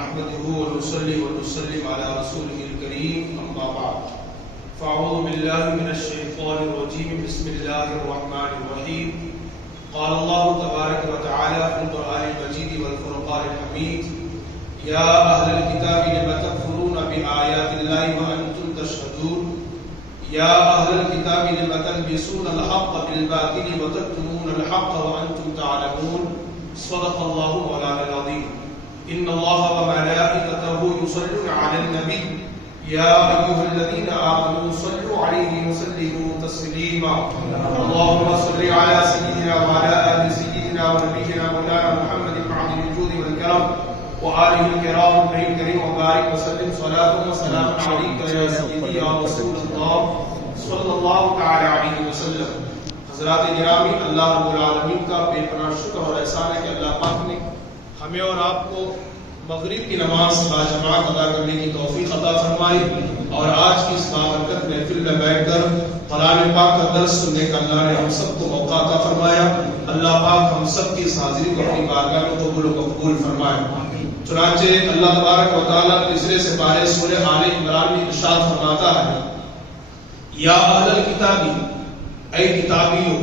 نحمده ونصلي ونسلم على رسوله الكريم أما بعد فأعوذ بالله من الشيطان الرجيم بسم الله الرحمن الرحيم قال الله تبارك وتعالى في القرآن المجيد والفرقان الحميد يا أهل الكتاب لم تكفرون بآيات الله وأنتم تشهدون يا أهل الكتاب لم تلبسون الحق بالباطل وتكتمون الحق وأنتم تعلمون صدق الله مولانا العظيم إن الله وملائكته يصلون على النبي يا أيها الذين آمنوا صلوا عليه وسلموا تسليما اللهم صل على سيدنا وعلى آل سيدنا ونبينا مولانا محمد معدن الجود والكرم وآله الكرام الكريم وبارك وسلم صلاة وسلام عليك يا سيدي يا رسول الله صلی اللہ تعالی علیہ وسلم۔ حضرات گرامی، اللہ رب العالمین کا بے پناہ شکر اور احسان ہے کہ اللہ پاک نے ہمیں اور آپ کو مغرب کی نماز باجماعت ادا کرنے کی توفیق عطا فرمائی اور آج کی اس بابرکت محفل میں بیٹھ کر قرآن پاک کا درس سننے کا اللہ نے ہم سب کو موقع عطا فرمایا۔ اللہ پاک ہم سب کی اس حاضری کو اپنی بارگاہ میں قبول و مقبول فرمائے۔ چنانچہ اللہ تبارک و تعالیٰ تیسرے سپارے سورہ آل عمران میں ارشاد فرماتا ہے یا اہل الکتابی، اے کتابیوں،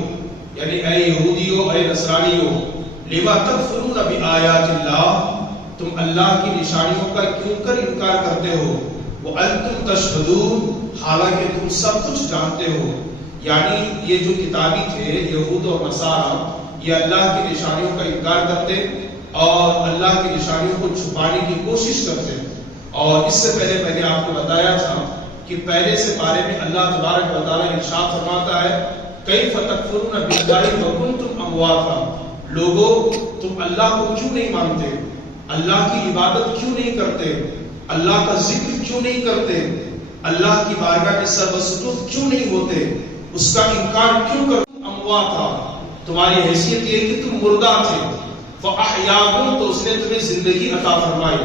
یعنی اے یہودیوں، اے نصرانیوں، لما تکفرون بآیات اللہ، تم اللہ کی نشانیوں کا کیوں کر انکار کرتے ہو، وانتم تشہدون، حالانکہ تم سب کچھ جانتے ہو۔ یعنی یہ جو کتابی تھے یہود اور نصارہ، یہ اللہ کی نشانیوں کا انکار کرتے اور اللہ کی نشانیوں کو چھپانے کی کوشش کرتے۔ اور اس سے پہلے میں نے آپ کو بتایا تھا کہ پہلے سے پارے میں اللہ تبارک و تعالیٰ ارشاد فرماتا ہے کیف تکفرون باللہ وکنتم امواتا، لوگوں تم اللہ کو کیوں نہیں مانتے، اللہ کی عبادت کیوں نہیں کرتے، اللہ کا ذکر کیوں نہیں کرتے، اللہ کی بارگاہ میں سر بسجود کیوں نہیں ہوتے، اس کا انکار کیوں کرتے، امواتا، تمہاری حیثیت یہ کہ تم مردہ تھے، فاحیاکم، تو اس نے تمہیں زندگی عطا فرمائی،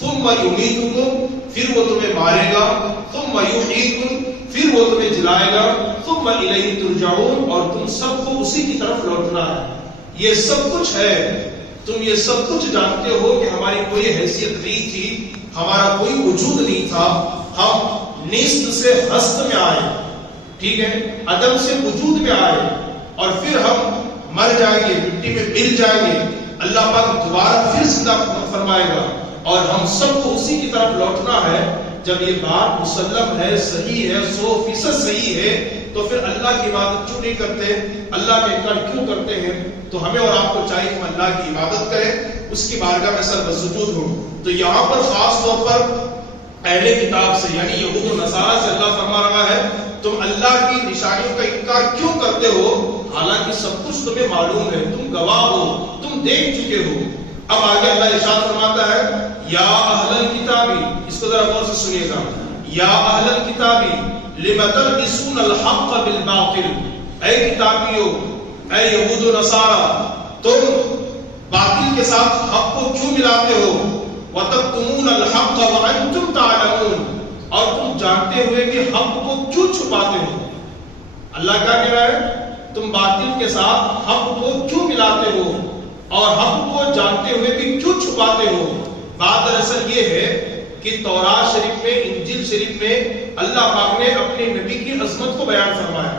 ثم یمیتکم، پھر وہ تمہیں مارے گا، ثم یحییکم، پھر وہ تمہیں جلائے گا، ثم الیہ ترجعون، اور تم سب کو اسی کی طرف لوٹنا ہے۔ یہ سب کچھ ہے، تم یہ سب کچھ جانتے ہو کہ ہماری کوئی حیثیت نہیں تھی، ہمارا کوئی وجود نہیں تھا، ہم نیست سے ہست میں آئے، ٹھیک ہے، عدم سے وجود میں آئے، اور پھر ہم مر جائیں گے، مٹی میں مل جائیں گے، اللہ پاک دوبارہ پھر زندہ فرمائے گا اور ہم سب کو اسی کی طرف لوٹنا ہے۔ جب یہ بات مسلم ہے، صحیح ہے، 100% صحیح ہے، تو پھر اللہ کی عبادت کیوں نہیں کرتے، اللہ کا انکار کیوں کرتے ہیں؟ تو ہمیں اور آپ کو چاہیے کہ ہم اللہ کی عبادت کریں، اس کی بارگاہ میں سر بسجود ہوں۔ تو یہاں پر خاص طور پر اہل کتاب سے یعنی یہود و نصارہ سے اللہ فرما رہا ہے تم اللہ کی نشانیوں کا انکار کیوں کرتے ہو، حالانکہ سب کچھ تمہیں معلوم ہے، تم گواہ ہو، تم دیکھ چکے ہو۔ اب آگے اللہ ارشاد فرماتا ہے یا اہل الکتابی، اس کو ذرا غور سے سنیے گا، یا اہل الکتابی لم تلبسون الحق بالباطل، اے کتابیوں، اے یہود و نصارہ، تم باطل کے ساتھ حق کو کیوں ملاتے ہو، وتکتمون الحق وانتم تعلمون، اور تم جانتے ہوئے کہ حق کو کیوں چھپاتے ہو۔ اللہ کیا کہہ رہا ہے، تم باطل کے ساتھ حق کو کیوں ملاتے ہو اور حق کو جانتے ہوئے بھی کیوں چھپاتے ہو۔ بات دراصل یہ ہے کہ تورات شریف میں، انجیل شریف میں اللہ پاک نے اپنے نبی کی عظمت کو بیان فرمایا،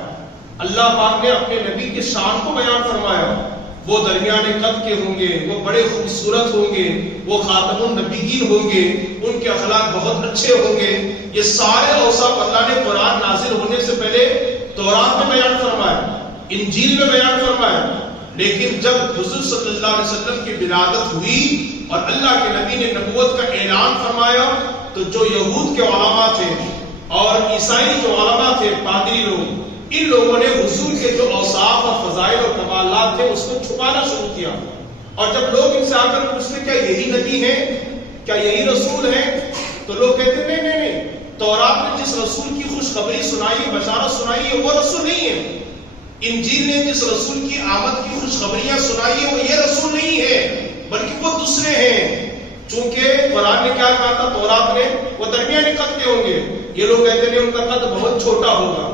اللہ پاک نے اپنے نبی کی شان کو بیان فرمایا، وہ درمیانے قد کے ہوں گے، وہ بڑے خوبصورت ہوں گے، وہ خاتم النبیین ہوں گے، ان کے اخلاق بہت اچھے ہوں گے۔ یہ سارے اوصاف اللہ نے قرآن نازل ہونے سے پہلے تورات میں بیان فرمایا، انجیل میں بیان فرمایا، لیکن جب حضور صلی اللہ علیہ وسلم کی ولادت ہوئی اور اللہ کے نبی نے نبوت کا اعلان فرمایا، تو جو یہود کے علماء تھے اور عیسائی جو علماء تھے، پادری لوگ، ان لوگوں نے حضور کے جو اوصاف اور فضائل اور کمالات تھے اس کو چھپانا شروع کیا۔ اور جب لوگ ان سے آ کر پوچھتے کیا یہی نبی ہیں، کیا یہی رسول ہیں، تو لوگ کہتے نہیں نہیں نہیں، تورات نے جس رسول کی خوشخبری سنائی ہے، بشارت سنائی ہے، وہ رسول نہیں ہے۔ انجیل نے جس رسول کی آمد کی خوشخبریاں سنائی ہے، وہ یہ رسول نہیں ہے، بلکہ وہ دوسرے ہیں۔ چونکہ قرآن نے کیا کہا تھا تورات نے، وہ درمیانی قد کے ہوں گے، یہ لوگ کہتے ہیں ان کا قد بہت چھوٹا ہوگا۔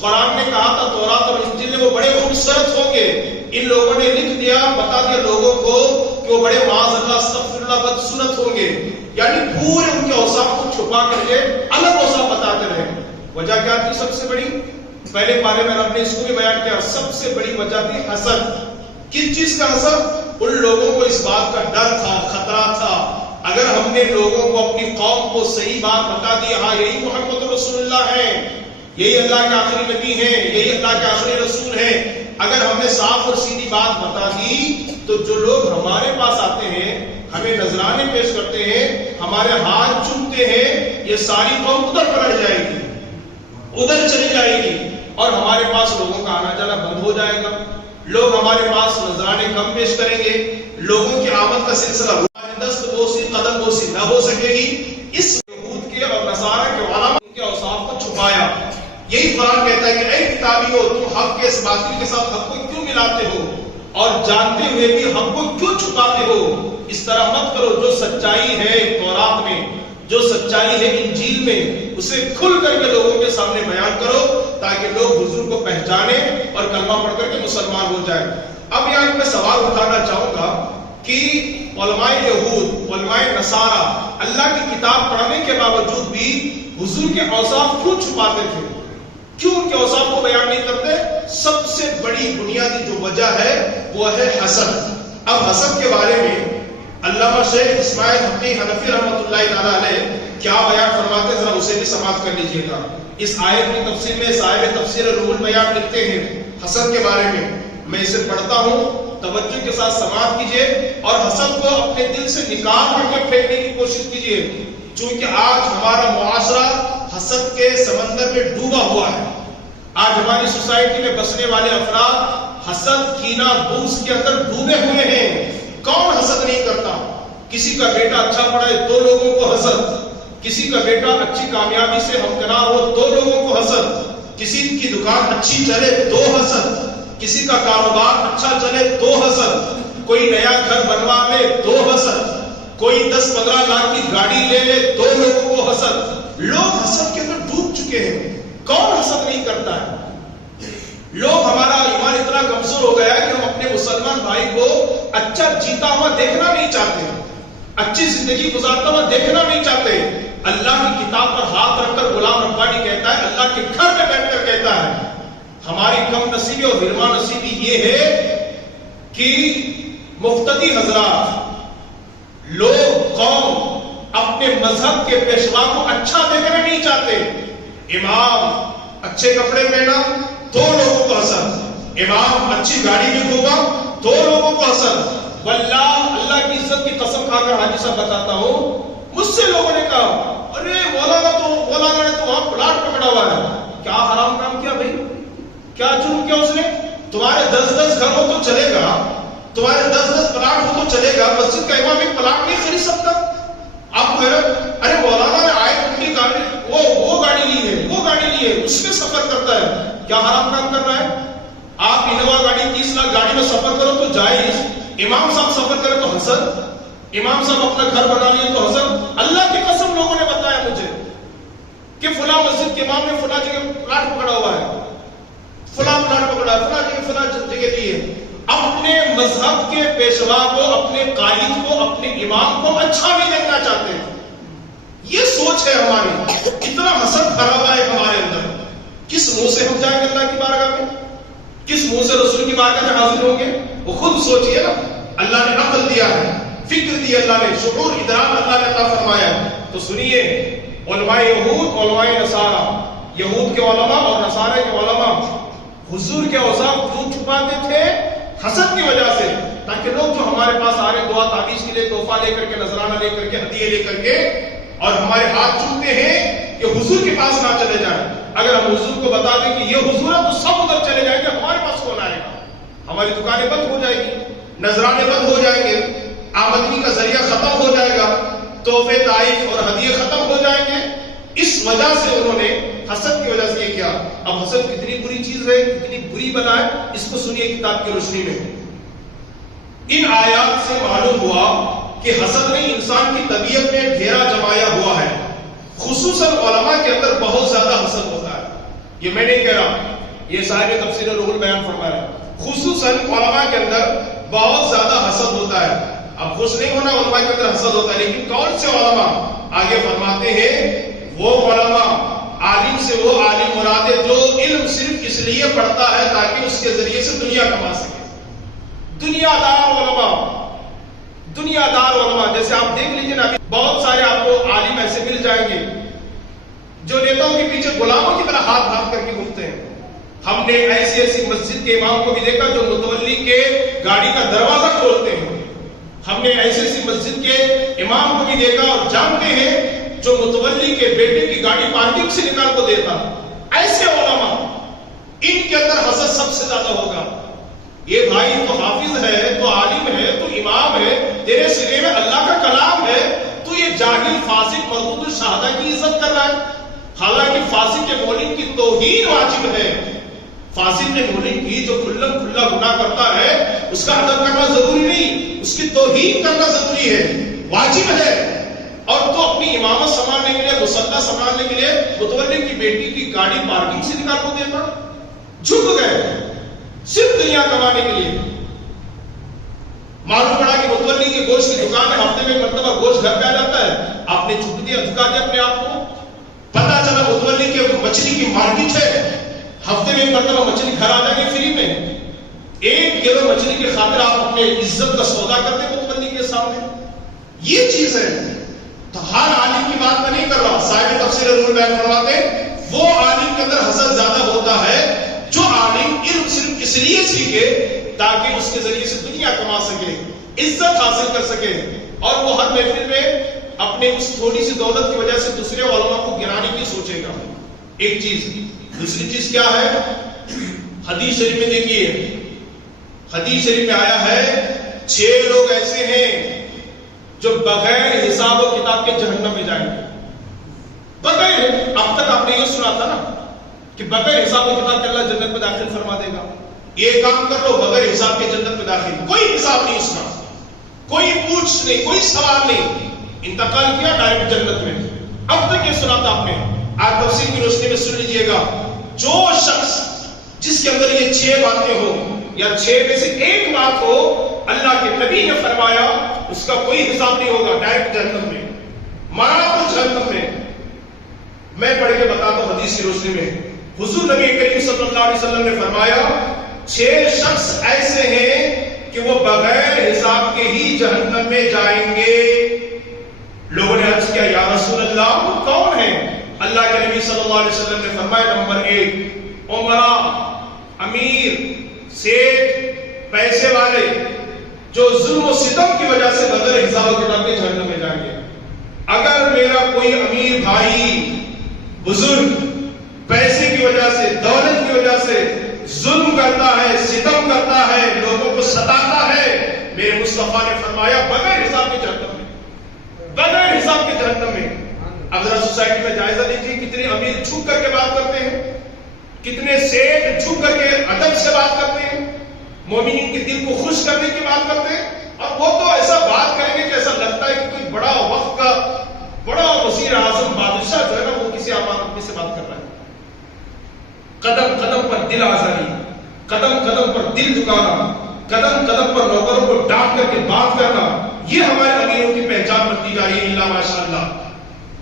قرآن نے کہا تھا تورات اور انجیل نے وہ بڑے خوبصورت ہوں گے، ان لوگوں نے لکھ دیا، بتا دیا لوگوں کو کہ وہ بڑے معاذ اللہ استغفر اللہ بدصورت ہوں گے۔ کے، یعنی پورے ان کے اوصاف کو چھپا کر کے الگ اوصاف بتاتے رہے. وجہ کیا تھی سب سے بڑی؟ پہلے پارے میں رب نے اس کو بھی بیان کیا، سب سے بڑی وجہ تھی حسد. کس چیز کا حسد؟ ان لوگوں کو اس بات کا ڈر تھا، خطرہ تھا، اگر ہم نے لوگوں کو اپنی قوم کو صحیح بات بتا دی، ہاں یہی محمد رسول اللہ ہے، یہی اللہ کے آخری نبی ہیں، یہی اللہ کے آخری رسول ہیں، اگر ہم نے صاف اور سیدھی بات بتا دی تو جو لوگ ہمارے پاس آتے ہیں، ہمیں نذرانے پیش کرتے ہیں، ہمارے ہاتھ چومتے ہیں، یہ ساری قوم ادھر پلٹ جائے گی، ادھر چلی جائے گی، اور ہمارے پاس لوگوں کا آنا جانا بند ہو جائے گا. لوگ ہمارے پاس نذرانے کم پیش کریں گے، لوگوں کی آمد کا سلسلہ دست بوسی قدم بوسی نہ ہو سکے گی. اس یہود کے اور نصارہ کے علماء ان کے اوصاف کو چھپایا. یہی قرآن کہتا ہے کہ اے کتابیو، تم حق کے اس باطل کے ساتھ حق کو کیوں ملاتے ہو اور جانتے ہوئے بھی حق کو کیوں چھپاتے ہو؟ اس طرح مت کرو. جو سچائی ہے تورات میں، جو سچائی ہے انجیل میں، اسے کھل کر کے لوگوں کے سامنے بیان کرو تاکہ لوگ حضور کو پہچانیں اور کلمہ پڑھ کر کے مسلمان ہو جائیں. اب یہاں میں سوال اٹھانا چاہوں گا کہ علماء یہود، علماء نصارہ اللہ کی کتاب پڑھنے کے باوجود بھی حضور کے اوصاف کیوں چھپاتے تھے؟ کیوں ان کے اوصاف کو بیان نہیں کرتے؟ سب سے بڑی بنیادی جو وجہ ہے وہ ہے حسد. اب حسد کے بارے میں علامہ شیخ اسماعیل حقی حنفی رحمۃ اللہ تعالی علیہ کیا بیان فرماتے ہیں، ذرا اسے بھی سماعت کر لیجئے گا. اس آیت کی تفسیر میں صاحب تفسیر روح البیان لکھتے ہیں حسد کے بارے میں. میں اسے پڑھتا ہوں، توجہ کے ساتھ سماعت کیجئے اور حسد کو اپنے دل سے نکال کر کے پھینکنے کی کوشش کیجئے. چونکہ آج ہمارا معاشرہ حسد کے سمندر میں ڈوبا ہوا ہے. آج ہماری سوسائٹی میں بسنے والے افراد حسد، کینہ، بغض کے اندر ڈوبے ہوئے ہیں. کون حسد نہیں کرتا؟ کسی کا بیٹا اچھا پڑھے تو لوگوں کو حسد، کسی کا بیٹا اچھی کامیابی سے ہمکنار ہو تو لوگوں کو حسد، کسی کی دکان اچھی چلے تو حسد، کسی کا کاروبار اچھا چلے تو حسد، کوئی نیا گھر بنوا لے تو حسد، کوئی 10-15 لاکھ کی گاڑی لے لے تو لوگوں کو حسد. لوگ حسد کے اندر ڈوب چکے ہیں. کون حسد نہیں کرتا ہے؟ لوگ، ہمارا ایمان اتنا کمزور ہو گیا ہے کہ ہم اپنے مسلمان بھائی کو اچھا جیتا ہوا دیکھنا نہیں چاہتے، اچھی زندگی گزارتا ہوا دیکھنا نہیں چاہتے. اللہ کی کتاب پر ہاتھ رکھ کر غلام ربانی کہتا ہے، اللہ کے گھر میں بیٹھ کر کہتا ہے، ہماری کم نصیبی اور غرما نصیبی یہ ہے کہ مفتدی حضرات، لوگ، قوم اپنے مذہب کے پیشوا کو اچھا دیکھنا نہیں چاہتے. امام اچھے کپڑے پہنا تو لوگوں کو حسد، امام اچھی گاڑی میں گھوما تو لوگوں کو حسد. واللہ، اللہ کی عزت کی قسم کھا کر حاجی صاحب بتاتا ہوں، مجھ سے لوگوں نے کہا، ارے مولانا نے تو وہاں پلاٹ پکڑا ہوا ہے. کیا حرام کام کیا بھائی؟ کیا جرم کیا اس نے؟ تمہارے 10 گھر ہو تو چلے گا، تمہارے 10 پلاٹ ہو تو چلے گا، مسجد کا امام ایک پلاٹ نہیں خرید سکتا. آپ کہہ رہے ارے مولانا نے آئے اپنی گاڑی، وہ گاڑی لی ہے، وہ گاڑی لی ہے، اس میں سفر کرتا ہے. کیا حرام کام کر رہا ہے؟ آپ انووا گاڑی 30 لاکھ گاڑی میں سفر کرو تو جائز، امام صاحب سفر کرے تو حسد، امام صاحب اپنا گھر بنا لیے تو حسد. اللہ کی قسم لوگوں نے بتایا مجھے کہ فلاں مسجد کے امام نے فلاں جگہ پلاٹ پکڑا ہوا ہے، فلاں پلاٹ پکڑا ہے، فلاں جگہ فلاں جگہ دی ہے. اپنے مذہب کے پیشوا کو، اپنے قائد کو، اپنے امام کو اچھا نہیں دیکھنا چاہتے. یہ سوچ ہے ہماری. اتنا حسد بھرا ہوا ہے ہمارے اندر. کس منہ سے ہم جائیں گے اللہ کی بارگاہ میں؟ کس منہ سے رسول کی بارگاہ میں حاضر ہوں گے؟ وہ خود سوچئے نا. اللہ نے عقل دیا ہے، فکر دی اللہ نے، شعور، ادراک اللہ نے عطا فرمایا ہے. تو سنیے، علماء یہود، علماء نصارہ، یہود کے علماء اور نصارہ کے علماء حضور کے اوصاف کیوں چھپاتے تھے؟ حسد کی وجہ سے. تاکہ لوگ جو ہمارے پاس آ رہے دعا تعویذ کے لیے تحفہ لے کر کے، نذرانہ لے کر کے، ہدیے لے کر کے، اور ہمارے ہاتھ چومتے ہیں کہ حضور کے پاس نہ چلے جائیں. اگر ہم حضور کو بتا دیں کہ یہ حضور ہے تو سب ادھر چلے جائیں گے، ہمارے پاس کون آئے گا؟ ہماری دکانیں بند ہو جائیں گی، نذرانے بند ہو جائیں گے، آمدنی کا ذریعہ ختم ہو جائے گا، تحفے، تحائف اور ہدیے ختم ہو جائیں گے. اس وجہ سے انہوں نے حسد کی وجہ سے یہ کیا. اب حسد کتنی بری چیز ہے، کتنی بری بلا ہے، اس کو سنیے کتاب کی روشنی میں. ان آیات سے معلوم ہوا کہ حسد نے انسان کی طبیعت میں گھیرا جمایا ہوا ہے. خصوصاً علماء کے اندر بہت زیادہ حسد ہوتا ہے. یہ میں نہیں کہہ رہا، یہ صاحب تفسیر روح البیان فرما رہے ہیں. خصوصاً علماء کے اندر بہت زیادہ حسد ہوتا ہے. اب خوش نہیں ہونا علماء کے اندر حسد ہوتا ہے، لیکن کون سے علماء؟ آگے فرماتے ہیں وہ علماء، عالم سے وہ عالم مراد ہے جو علم صرف اس لیے پڑھتا ہے تاکہ اس کے ذریعے سے دنیا کما سکے۔ دنیا دار علماء جیسے آپ دیکھ لیجئے نا، بہت سارے آپ کو عالم ایسے مل جائیں گے جو نیتاؤں کے پیچھے غلاموں کی طرح ہاتھ بھاگ کر کے گھومتے ہیں۔ ہم نے ایسی مسجد کے امام کو بھی دیکھا جو متولی کے گاڑی کا دروازہ کھولتے ہیں۔ ہم نے ایسی مسجد کے امام کو بھی دیکھا اور جانتے ہیں جو متولی کے بیٹے کی گاڑی پارکنگ سے نکال کو دیتا۔ ایسے علماء، ان کے اندر حسد سب سے زیادہ ہوگا۔ یہ بھائی تو حافظ ہے، تو عالم ہے، تو امام ہے، تیرے سینے میں اللہ کا کلام ہے، تو یہ جاہل فاسق مردود الشہداء کی عزت کر رہا ہے۔ حالانکہ فاسق کے مولد کی توہین واجب ہے۔ فاسق نے مولد کی جو کھلم کھلا گناہ کرتا ہے اس کا ادب کرنا ضروری نہیں، اس کی توہین کرنا ضروری ہے، واجب ہے۔ اور تو اپنی امامت سنبھالنے کے لیے، مصلی سنبھالنے کے لیے متولی کی بیٹی کی گاڑی پارکنگ سے نکال کو دیتا۔ جھک گئے صرف دنیا کمانے کے لیے۔ معلوم پڑا کہ متولی کی گوشت کی دکان ہے، ہفتے میں ایک مرتبہ گوشت گھر پہ آ جاتا ہے، آپ نے چھپ دیا، دھکا دیا اپنے آپ کو۔ پتا چلا متولی کے مچھلی کی مارکیٹ ہے، ہفتے میں ایک مرتبہ مچھلی گھر آ جائیں گے فری میں۔ 1 کلو مچھلی کی خاطر آپ اپنے عزت کا سودا کرتے متولی کے سامنے۔ یہ چیز ہے۔ تو ہر عالم کی بات میں نہیں کر رہا، صاحب تفسیر روح بیان فرماتے وہ عالم کے اندر حسد زیادہ ہوتا ہے جو عالم علم صرف اس لیے سیکھے تاکہ اس کے ذریعے سے دنیا کما سکے، عزت حاصل کر سکے، اور وہ ہر محفل میں اپنے اس تھوڑی سی دولت کی وجہ سے دوسرے علماء کو گرانے کی سوچے گا۔ ایک چیز۔ دوسری چیز کیا ہے؟ حدیث شریف میں دیکھیے، حدیث شریف میں آیا ہے 6 لوگ ایسے ہیں جو بغیر حساب و کتاب کے جہنم میں جائیں گے۔ بغیر، اب تک آپ نے یہ سنا تھا نا کہ بغیر حساب و کتاب کے اللہ جنت میں داخل فرما دے گا۔ یہ کام کر لو، بغیر حساب کے جنت میں داخل، کوئی حساب نہیں، اس کا کوئی پوچھ نہیں، کوئی سوال نہیں، انتقال کیا ڈائریکٹ جنت میں۔ اب تک یہ سنا تھا آپ نے، آج تفسیر کی روشنی میں سن لیجئے گا، جو شخص جس کے اندر یہ 6 باتیں ہو یا 6 میں سے ایک بات ہو، اللہ کے نبی نے فرمایا اس کا کوئی حساب نہیں ہوگا، ڈائریکٹ جہنم میں، مرا تو جہنم میں۔ میں پڑھ کے بتاتا ہوں حدیث کی روشنی میں، حضور نبی کریم صلی اللہ علیہ وسلم نے فرمایا 6 شخص ایسے ہیں کہ وہ بغیر حساب کے ہی جہنم میں جائیں گے۔ لوگوں نے عرض کیا یا رسول اللہ وہ کون ہیں؟ اللہ کے نبی صلی اللہ علیہ وسلم نے فرمایا نمبر 1 عمرا، امیر، سیٹ، پیسے والے جو ظلم و ستم کی وجہ سے بغیر حساب و کتاب کے جہنم میں جائیں گے۔ اگر میرا کوئی امیر بھائی بزرگ پیسے کی وجہ سے، دولت کی وجہ سے ظلم کرتا ہے، ستم کرتا ہے، لوگوں کو ستاتا ہے، میرے مصطفیٰ نے فرمایا بغیر حساب کے جہنم میں، بغیر حساب کے جہنم میں۔ اب ذرا سوسائٹی میں جائزہ لیجیے، کتنے امیر جھک کر کے بات کرتے ہیں، کتنے سیٹ جھک کر کے ادب سے بات کرتے ہیں، مومنین کے دل کو خوش کرنے کی بات کرتے ہیں، اور وہ تو ایسا بات کریں گے کہ ایسا لگتا ہے کہ کوئی بڑا وقت کا بڑا وزیر اعظم بادشاہ جو ہے نا وہ کسی عام آدمی سے بات کر رہا ہے۔ قدم قدم پر دل آزاری، قدم قدم پر دل دکانا، قدم قدم پر نوکروں کو ڈانٹ کر کے بات کرنا، یہ ہمارے امیروں کی پہچان بنتی جا رہی ہے۔ اللہ ماشاء اللہ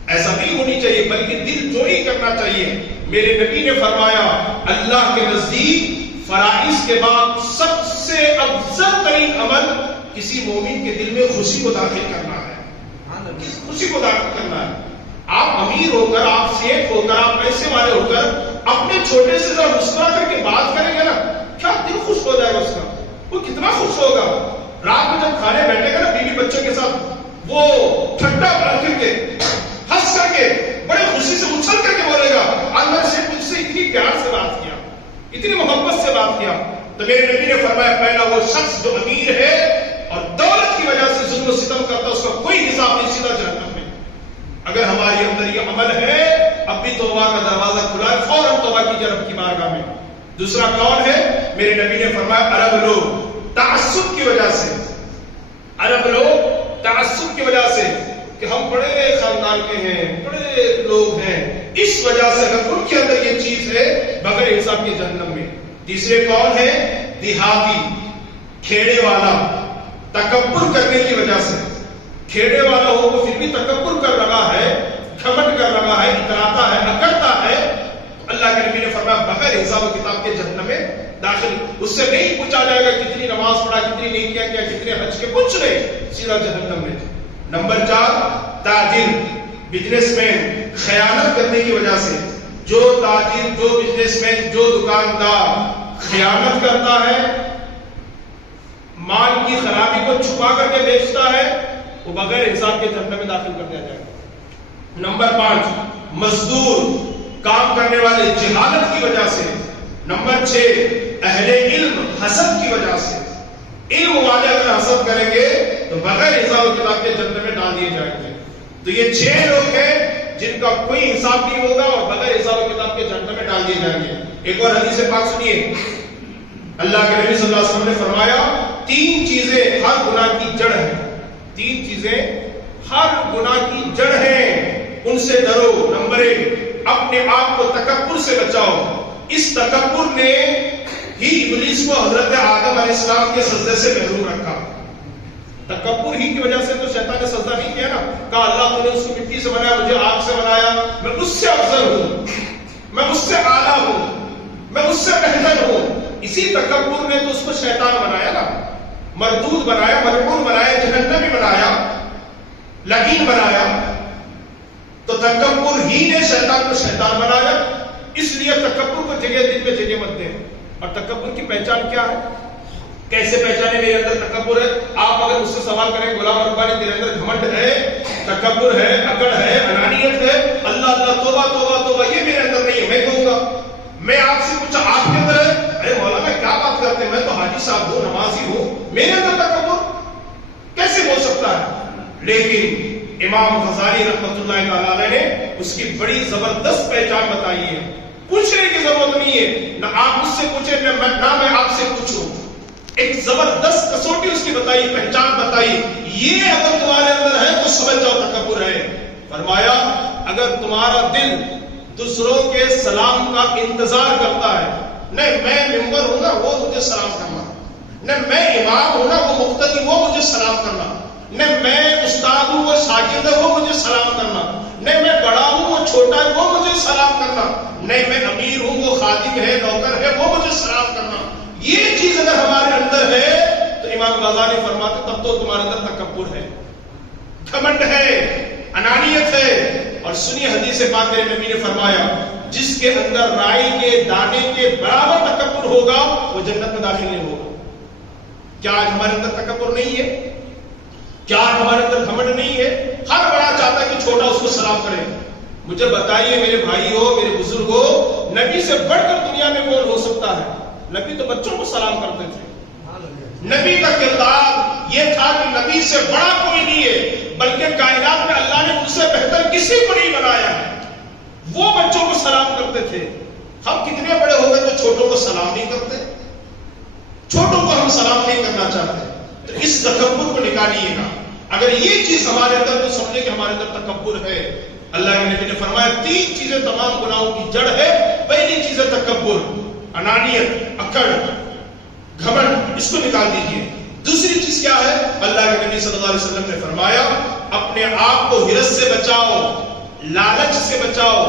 ایسا نہیں ہونی چاہیے، بلکہ دل جوئی کرنا چاہیے۔ میرے نبی نے فرمایا اللہ کے نزدیک فرائض کے بعد سب سے افضل ترین عمل کسی مومن کے دل میں خوشی کو داخل کرنا ہے، خوشی کو داخل کرنا ہے۔ آپ امیر ہو کر، آپ سیٹ ہو کر، آپ پیسے والے ہو کر اپنے چھوٹے سے ذرا مسکرا کر کے بات کریں گے نا، کیا دل خوش ہو جائے گا اس کا، وہ کتنا خوش ہوگا۔ رات میں جب کھانے بیٹھے گا نا بیوی بچوں کے ساتھ، وہ ٹھٹا بنا کر کے ہنس کر کے بڑے خوشی سے اچھل کر کے بولے گا آج میں نے مجھ سے اتنی پیار سے بات کیا، اتنی محبت سے بات کیا۔ تو میرے نبی نے فرمایا پہلا وہ شخص جو امیر ہے اور دولت کی وجہ سے ظلم و ستم کرتا ہے اس کا کوئی حساب نہیں، سیدھا جہنم میں۔ اگر ہمارے اندر یہ عمل ہے، اب بھی توبہ کا دروازہ کھلا ہے، فوراً توبہ کیجیے رب کی بارگاہ میں۔ دوسرا کون ہے؟ میرے نبی نے فرمایا عرب لوگ تعصب کی وجہ سے، عرب لوگ تعصب کی وجہ سے کہ ہم بڑے خاندان کے ہیں، بڑے لوگ ہیں، اس وجہ سے اگر ان کے اندر یہ چیز ہے بغیر حساب کے جہنم میں۔ تیسرے کون ہے؟ دیہاتی، کھیڑے والا، تکبر کرنے کی وجہ سے کھیڑے والا ہو وہ پھر بھی تکبر کر رہا ہے، گھمنڈ کر رہا ہے، اتراتا ہے، اکڑتا ہے، اللہ کے نبی نے فرمایا بغیر حساب و کتاب کے جہنم میں داخل. اس سے نہیں پوچھا جائے گا کتنی نماز پڑھا، کتنی نیکیاں کیا، کتنے حج کے، کچھ نہیں، سیدھا جہنم میں. نمبر 4 تاجر، بزنس مین، خیانت کرنے کی وجہ سے جو تاجر، جو بزنس مین، جو دکاندار خیانت کرتا ہے، مال کی خرابی کو چھپا کر کے بیچتا ہے، وہ بغیر حساب کے جہنم میں داخل کر دیا جائے گا. نمبر 5 مزدور، کام کرنے والے، جہالت کی وجہ سے. نمبر 6 اہل علم، حسد کی وجہ سے. علم والے اگر حسد کریں گے تو بغیر حساب و کتاب کے جہنم میں ڈال دیے جائیں گے. تو یہ 6 لوگ ہیں جن کا کوئی حساب نہیں ہوگا اور بغیر حساب و کتاب کے جہنم میں ڈال دیے جائیں گے. ایک اور حدیث پاک سنیے، اللہ کے نبی صلی اللہ علیہ وسلم نے فرمایا 3 چیزیں ہر گناہ کی جڑ ہیں. 3 چیزیں ہر گناہ کی جڑ ہیں، ان سے ڈرو. نمبر 1 اپنے آپ کو تکبر سے بچاؤ. اس تکبر نے ہی ابلیس کو حضرت آدم علیہ السلام کے سجدے سے محروم رکھا. تکبر ہی کی وجہ سے تو شیطان نے سجدہ نہیں کیا نا. کہا اللہ تو نے اس کو مٹی سے بنایا، مجھے آگ سے بنایا، میں اس سے افضل ہوں، میں اس سے اعلیٰ ہوں، میں اس سے بہتر ہوں. اسی تکبر نے تو اس کو شیطان بنایا نا، مردود بنایا، ملعون بنایا، جہنمی بنایا، لعین بنایا. تو تکبر ہی نے شیطان کو شیطان بنایا. اس لیے تکبر کو جگہ دل میں جگہ مت دیں. اور تکبر کی پہچان کیا ہے؟ کیسے پہچانے میرے اندر تکبر ہے؟ آپ اگر اس سے سوال کریں غلام ربانی تیرے اندر گھمنڈ ہے، تکبر ہے، اکڑ ہے، انانیت ہے، اللہ اللہ توبہ توبہ توبہ، یہ میرے اندر نہیں ہے، میں کہوں گا. میں آپ سے پوچھا آپ کے اندر ہے؟ ارے مولانا کیا بات کرتے ہیں، میں تو حاجی صاحب ہوں، نمازی ہوں، میرے اندر تکبر کیسے ہو سکتا ہے؟ لیکن امام غزالی رحمۃ اللہ تعالی نے اس کی بڑی زبردست پہچان بتائی ہے. پوچھنے کی ضرورت نہیں ہے، نہ آپ مجھ سے پوچھیں نہ میں آپ سے پوچھوں. ایک زبردست کسوٹی اس کی بتائی، پہچان بتائی. یہ اگر تمہارے اندر ہے تو سمجھ جاؤ تکبر ہے. فرمایا اگر تمہارا دل دوسروں کے سلام کا انتظار کرتا ہے، نہ میں ممبر ہوں نا وہ مجھے سلام کرنا، نہ میں امام ہوں نا وہ مقتدی وہ مجھے سلام کرنا، نہ میں استاد ہوں وہ شاگرد ہے وہ مجھے سلام کرنا، نہ میں بڑا ہوں وہ چھوٹا ہے وہ مجھے سلام کرنا، نہ میں امیر ہوں وہ خادم ہے نوکر ہے وہ مجھے سلام کرنا. یہ چیز اگر ہمارے اندر ہے تو امام غزالی فرماتے تب تو تمہارے اندر تکبر ہے، گھمنڈ ہے، انانیت ہے. اور سنیے حدیث پاک میرے نبی نے فرمایا جس کے اندر رائی کے دانے کے برابر تکبر ہوگا وہ جنت میں داخل نہیں ہوگا. کیا آج ہمارے اندر تکبر نہیں ہے؟ کیا آج ہمارے اندر گھمنڈ نہیں ہے؟ ہر بڑا چاہتا ہے کہ چھوٹا اس کو سلام کرے. مجھے بتائیے میرے بھائی ہو، میرے بزرگ ہو، نبی سے بڑھ کر دنیا میں کون ہو سکتا ہے؟ نبی تو بچوں کو سلام کرتے تھے. نبی کا کردار یہ تھا کہ نبی سے بڑا کوئی نہیں ہے، بلکہ کائنات میں اللہ نے مجھ سے بہتر کسی کو نہیں بنایا ہے. وہ بچوں کو سلام کرتے تھے. ہم کتنے بڑے ہو گئے تو چھوٹوں کو سلام نہیں کرتے، چھوٹوں کو ہم سلام نہیں کرنا چاہتے. تو اس تکبر کو نکالیے گا. اگر یہ چیز ہمارے اندر تو سمجھے کہ ہمارے اندر تکبر ہے. اللہ کے نبی نے فرمایا 3 چیزیں تمام گناہوں کی جڑ ہے. پہلی چیز ہے تکبر، انانیت، اکڑ، گھمنڈ، اس کو نکال دیجیے. دوسری چیز کیا ہے؟ اللہ کے نبی صلی اللہ علیہ وسلم نے فرمایا اپنے آپ کو ہرس سے بچاؤ، لالچ سے بچاؤ.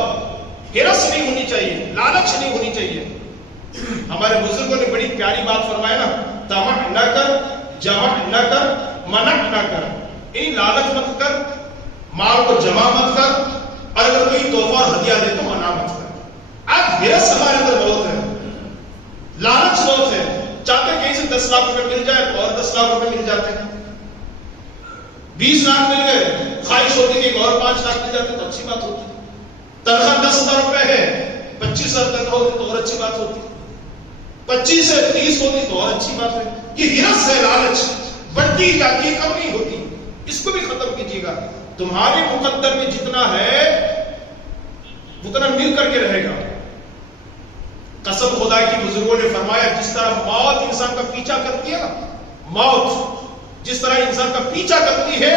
ہرس نہیں ہونی چاہیے، لالچ نہیں ہونی چاہیے. ہمارے بزرگوں نے بڑی پیاری بات فرمایا نا، طمع نہ کر، جمع نہ کر، منع نہ کر. لالچ مت کر، مال کو جمع مت کر، اور اگر کوئی تحفہ اور ہدیہ دے تو منع مت کر. آج ہرس ہمارے اندر بہت ہے، لالچ بہت ہے. چاہتے کہیں سے 10 لاکھ روپے مل جائے اور 10 لاکھ روپے مل جاتے ہیں. 20 لاکھ مل گئے، خواہش ہوتی کہ اور 5 لاکھ مل جاتے تو اچھی بات ہوتی. تنخواہ 10,000 روپے ہے، 25,000 تنخواہ ہوتی تو اور اچھی بات ہوتی. 25 سے 30 ہوتی تو اور اچھی بات ہے. یہ ہرس ہے، لالچ بڑھتی جاتی ہے، کم نہیں ہوتی. اس کو بھی ختم کیجیے گا. تمہارے مقدر میں جتنا ہے اتنا مل کر کے رہے گا. قسم خدا کی بزرگوں نے فرمایا جس طرح موت انسان کا پیچھا کرتی ہے نا، موت جس طرح انسان کا پیچھا کرتی ہے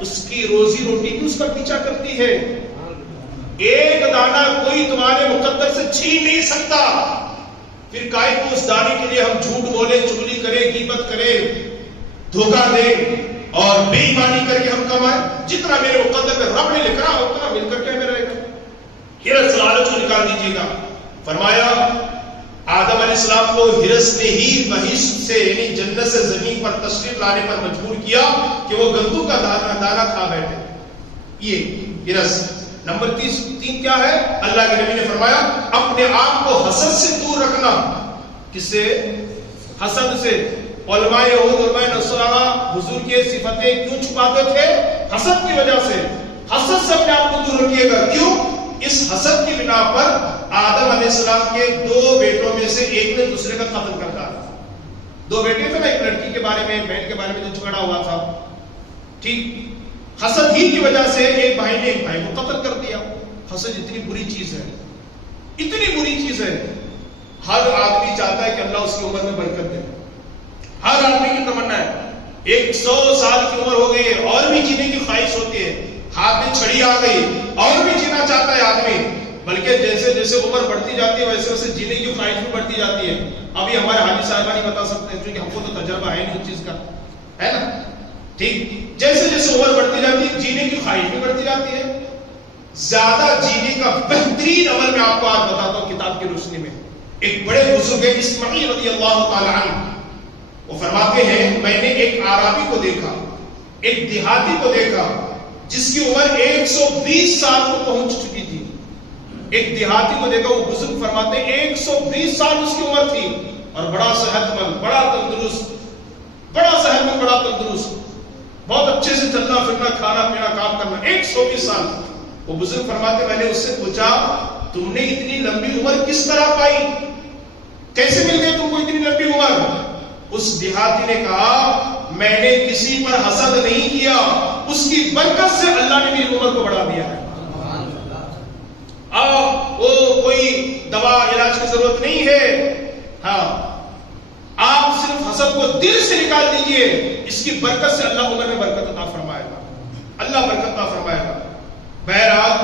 اس کی روزی روٹی بھی اس کا پیچھا کرتی ہے. ایک دانہ کوئی تمہارے مقدر سے چھین نہیں سکتا. پھر کائے کو اس دانے کے لیے ہم جھوٹ بولے، چگلی کرے، غیبت کرے. دھوکہ دے اور بے ایمانی کر کے ہم کمائیں. جتنا میرے مقدر میں رب نے لکھا اتنا مل کر کے ہمیں رہے گا. ہرس لالچ کو نکال دیجیے گا. فرمایا آدم علیہ السلام کو ہرس نے ہی بہشت سے یعنی جنت سے زمین پر تشریف لانے پر مجبور کیا کہ وہ گندم کا دانا کھا بیٹھے. یہ ہرس. نمبر 3 کیا ہے؟ اللہ کے نبی نے فرمایا اپنے آپ کو حسد سے دور رکھنا. کس سے؟ حسد سے. علماء یہود علماء نصارہ حضور کی صفتیں کیوں چھپاتے تھے؟ حسد کی وجہ سے. حسد سے اپنے آپ کو دور رکھیے گا. کیوں؟ اس حسد کی بنا پر آدم علیہ السلام کے 2 بیٹوں میں سے ایک نے دوسرے کا قتل کر ڈالا. 2 بیٹے تھے نا، ایک لڑکی کے بارے میں، بہن کے بارے میں جو جھگڑا ہوا تھا. ٹھیک، حسد ہی کی وجہ سے ایک بھائی نے ایک بھائی کو قتل کر دیا. حسد اتنی بری چیز ہے، اتنی بری چیز ہے. ہر آدمی چاہتا ہے کہ اللہ اس کی عمر میں برکت دے. ہر آدمی کی تمنا ہے. 100 سال کی عمر ہو گئی ہے اور بھی جینے کی خواہش ہوتی ہے. ہاتھ میں چھڑی آ گئی اور بھی جینا چاہتا ہے آدمی. بلکہ جیسے جیسے عمر بڑھتی جاتی ہے ویسے ویسے جینے کی خواہش بھی بڑھتی جاتی ہے. ابھی ہمارے حاجی صاحبہ نہیں بتا سکتے کیونکہ ہم کو تو تجربہ ہے نہیں اس چیز کا، ہے نا. ٹھیک، جیسے جیسے عمر بڑھتی جاتی ہے جینے کی خواہش بھی بڑھتی جاتی ہے. زیادہ جینے کا بہترین عمل میں آپ کو آج بتاتا ہوں کتاب کی روشنی میں. ایک بڑے بزرگ ہیں اسماعیل رضی اللہ تعالی عنہ، وہ فرماتے ہیں میں نے ایک عربی کو دیکھا، ایک دیہاتی کو دیکھا جس کی عمر 120 سال کو پہنچ چکی تھی. ایک دیہاتی کو دیکھا، وہ بزرگ فرماتے ہیں 120 سال اس کی عمر تھی اور بڑا صحت مند، بڑا تندرست، بڑا صحت مند، بڑا تندرست، بہت اچھے سے چلنا پھرنا، کھانا پینا، کام کرنا. 120 سال. وہ بزرگ فرماتے میں نے اس سے پوچھا تم نے اتنی لمبی عمر کس طرح پائی، کیسے مل گئی تم کو اتنی لمبی عمر؟ اس دیہاتی نے کہا میں نے کسی پر حسد نہیں کیا، اس کی برکت سے اللہ نے میری عمر کو بڑھا دیا ہے. وہ کوئی دوا علاج کی ضرورت نہیں ہے. ہاں، آپ صرف حسد کو دل سے نکال دیجئے، اس کی برکت سے اللہ عمر میں برکت عطا فرمائے گا. اللہ برکت عطا فرمائے گا. بہرحال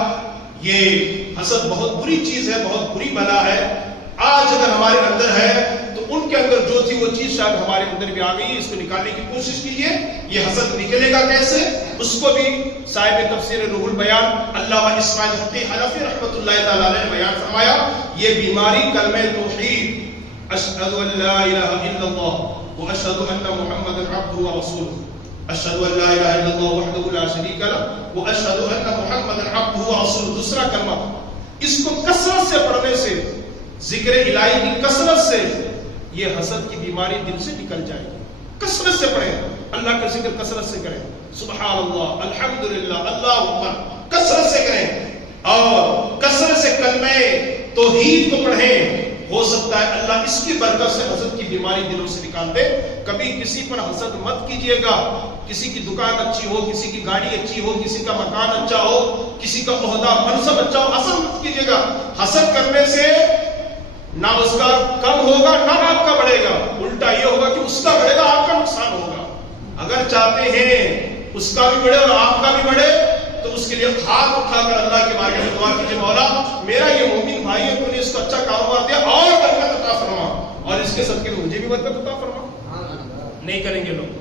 یہ حسد بہت بری چیز ہے، بہت بری بلا ہے. آج اگر ہمارے اندر ہے تو ان کے اندر جو تھی وہ چیز شاید ہمارے اندر بھی آ گئی. اس کو نکالنے کی کوشش کیجیے. یہ حسد نکلے گا کیسے؟ اس کو بھی صاحب تفسیر روح البیان علامہ اسماعیل حقی حنفی رحمۃ اللہ تعالی علیہ نے بیان فرمایا. یہ بیماری کلمہ توحید اشہد ان لا الہ الا اللہ واشہد ان محمدا عبدہ ورسولہ، اشہد ان لا الہ الا اللہ وحدہ لا شریک لہ واشہد ان محمدا عبدہ ورسولہ. دوسرا کلمہ، اس کو کثرت سے پڑھنے سے، ذکر الہی کی کثرت سے یہ حسد کی بیماری دل سے نکل جائے گی. کثرت سے پڑھیں، اللہ کا ذکر کثرت سے کریں، سبحان اللہ، الحمدللہ، اللہ اکبر، کثرت سے کریں اور کثرت سے کلمہ توحید کو پڑھیں. ہو سکتا ہے اللہ اس کی برکت سے حسد کی بیماری دلوں سے نکال دے. کبھی کسی پر حسد مت کیجیے گا. کسی کی دکان اچھی ہو، کسی کی گاڑی اچھی ہو، کسی کا مکان اچھا ہو، کسی کا عہدہ منصب اچھا ہو، حسد مت کیجیے گا. حسد کرنے سے نہ اس کا کم ہوگا نہ آپ کا بڑھے گا، الٹا یہ ہوگا کہ اس کا بڑھے گا، آپ کا نقصان ہوگا. اگر چاہتے ہیں اس کا بھی بڑھے اور آپ کا بھی بڑھے تو اس کے لیے ہاتھ اٹھا کر اللہ کے بارے میں دعا کیجیے، مولا میرا یہ مومن بھائی ہے، تو نے اس کو اچھا کاروبار دیا اور برکت عطا فرما، اور اس کے صدقے میں مجھے بھی برکت عطا فرما. نہیں کریں گے لوگ،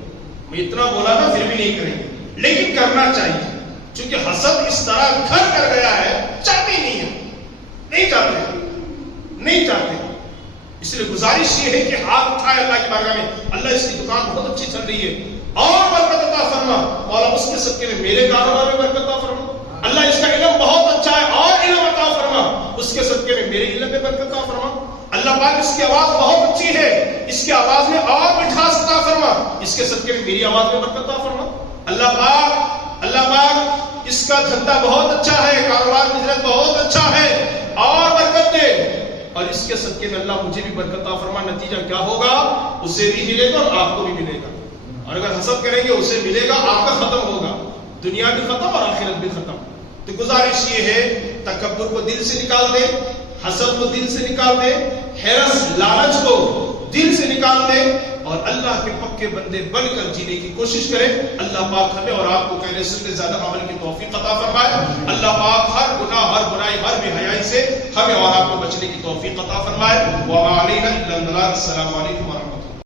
میں اتنا بولا نا پھر بھی نہیں کریں گے، لیکن کرنا چاہیے. چونکہ حسد اس طرح گھر کر گیا ہے، چاہتے ہی نہیں ہے، نہیں چاہتے، نہیں چاہتے. اس لیے گزارش یہ ہے کہ ہاتھ اٹھائے اللہ کی بارگاہ میں، اللہ اس کی دکان بہت اچھی چل رہی ہے اور برکت عطا فرما، مولا اس کے صدقے میں میرے کاروبار میں برکت عطا فرما. اللہ اس کا علم بہت اچھا ہے اور علم عطا فرما، اس کے صدقے میں میرے علم میں برکت عطا فرما. اللہ پاک اس کی آواز بہت اچھی ہے، اس کی آواز میں اور مٹھاس عطا فرما، اس کے صدقے میں میری آواز میں برکت عطا فرما. اللہ پاک اس کا دھندا بہت اچھا ہے، کاروبار بزنس بہت اچھا ہے اور برکت دے، اور اس کے صدقے میں اللہ مجھے بھی برکت عطا فرما. نتیجہ کیا ہوگا؟ اسے بھی ملے گا اور آپ کو بھی ملے گا. اور اگر حسد کریں گے اسے ملے گا، آپ کا ختم ہوگا، دنیا بھی ختم اور آخرت بھی ختم. تو گزارش یہ ہے تکبر کو دل سے نکال دے، حسد کو دل سے نکال دے، حرص لالچ کو دل سے نکال دے اور اللہ کے پکے بندے بن کر جینے کی کوشش کرے. اللہ پاک ہمیں اور آپ کو کہنے سے زیادہ عمل کی توفیق عطا فرمائے. اللہ پاک ہر گناہ، ہر برائی، ہر بے حیائی سے ہمیں اور آپ کو بچنے کی توفیق عطا فرمائے. وعلیکم السلام علیکم ورحمۃ اللہ.